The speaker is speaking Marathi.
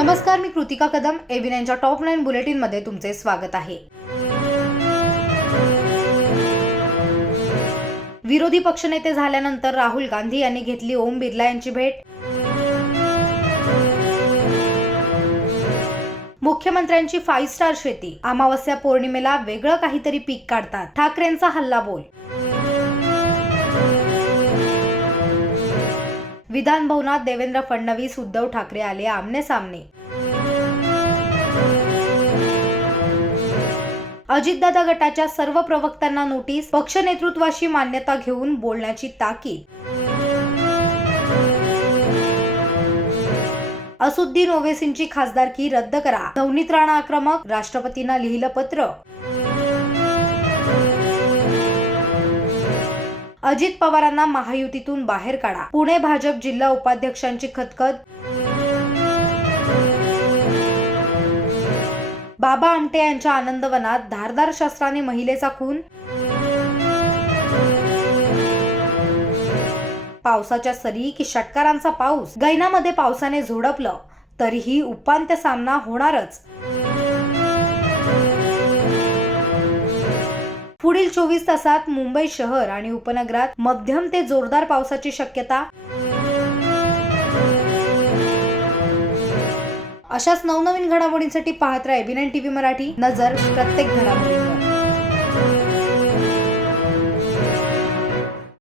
नमस्कार मी कृतिका कदम. एव्हिन टॉप नाईन बुलेटिनमध्ये तुमचे स्वागत आहे. विरोधी पक्षनेते झाल्यानंतर राहुल गांधी यांनी घेतली ओम बिर्ला यांची भेट. मुख्यमंत्र्यांची फाईव्ह स्टार शेती अमावस्या पौर्णिमेला वेगळं काहीतरी पीक काढतात. ठाकरेंचा हल्ला बोल. विधान भवनात देवेंद्र फडणवीस उद्धव ठाकरे आले आमने सामने अजितदादा गटाच्या सर्व प्रवक्त्यांना नोटीस पक्ष नेतृत्वाशी मान्यता घेऊन बोलण्याची ताकीद. असुद्दीन ओवेसींची खासदारकी रद्द करा. नवनीत राणा आक्रमक राष्ट्रपतींना लिहिलं पत्र. अजित पवारांना महायुतीतून बाहेर काढा. पुणे भाजप जिल्हा उपाध्यक्षांची खतखत. बाबा आमटे यांच्या आनंदवनात धारदार शस्त्राने महिलेचा खून. पावसाच्या सरी की षटकारांचा पाऊस. गैनामध्ये पावसाने झोडपलं. तरीही उपांत्य सामना होणारच. पुढील चोवीस तासात मुंबई शहर आणि उपनगरात मध्यम ते जोरदार पावसाची शक्यता. अशाच नवनवीन घडामोडींसाठी पाहत राहा बी टीव्ही मराठी. नजर प्रत्येक घडामोडीवर.